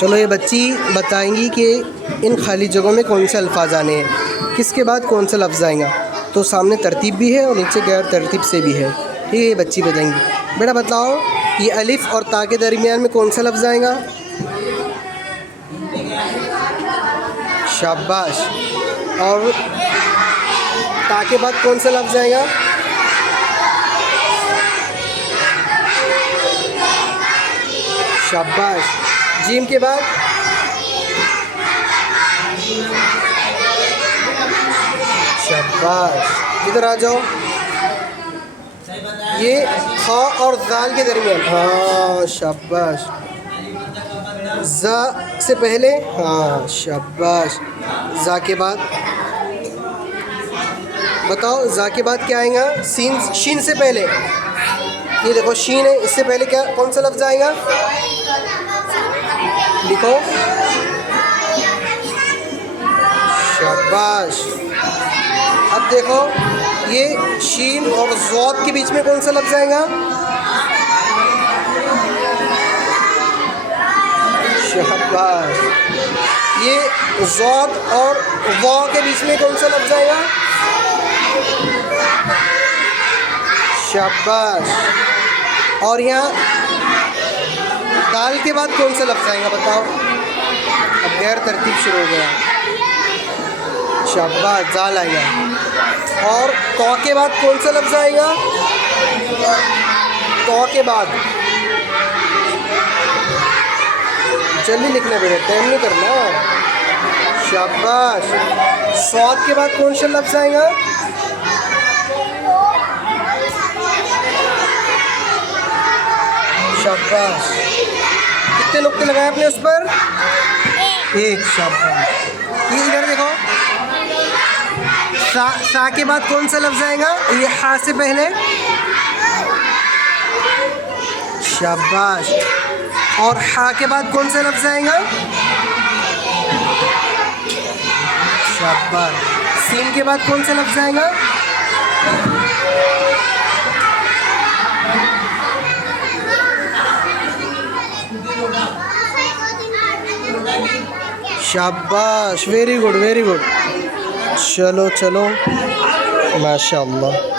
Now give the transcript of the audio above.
चलो ये बच्ची बताएंगी कि इन खाली जगहों में कौन से अल्फाज आने हैं, किसके बाद कौन सा लफ्ज़ आएगा। तो सामने तरतीब भी है और नीचे गैर तरतीब से भी है। ठीक है, ये बच्ची बताएंगी। बेटा बताओ, ये अलिफ और ता के दरमियान में कौन सा लफ्ज़ आएगा? शाबाश। और ता के बाद कौन सा लफ्ज़ आएगा? शाबाश। जीम के बाद? शाबाश। इधर आ जाओ, ये खा और जाल के दरमियान। हाँ शाबाश। जा से पहले? हाँ शाबाश। जा के बाद? बताओ, जा के बाद क्या आएगा? सीन, शीन से पहले? ये देखो शीन है, इससे पहले क्या, कौन सा लफ्ज़ आएगा? लिखो। शाबाश। अब देखो, ये शीन और ज़ौद के बीच में कौन सा लफ्ज़ आएगा? शाबाश। ये ज़ौद और वाव के बीच में कौन सा लफ्ज़ आएगा? शाबाश। और यहाँ दाल के बाद कौन सा लफ्ज़ आएगा बताओ? अब गैर तरतीब शुरू हो गया। शाबाश, जाल आएगा। और तौ के बाद कौन सा लफ्ज़ आएगा? तौ के बाद जल्दी लिखना बेटा, टाइम नहीं करना। शाबाश। सौद के बाद कौन सा लफ्ज़ आएगा? शाबाश। कितने नुक्ते लगाए आपने उस पर? एक। शाबाश। ये इधर देखो, सा के बाद कौन सा लफ्ज़ आएगा? ये हा से पहले। शाबाश। और हा के बाद कौन सा लफ्ज़ आएगा? शाबाश। सीन के बाद कौन सा लफ्ज़ आएगा? शाबाश, वेरी गुड वेरी गुड। चलो चलो, माशाअल्लाह।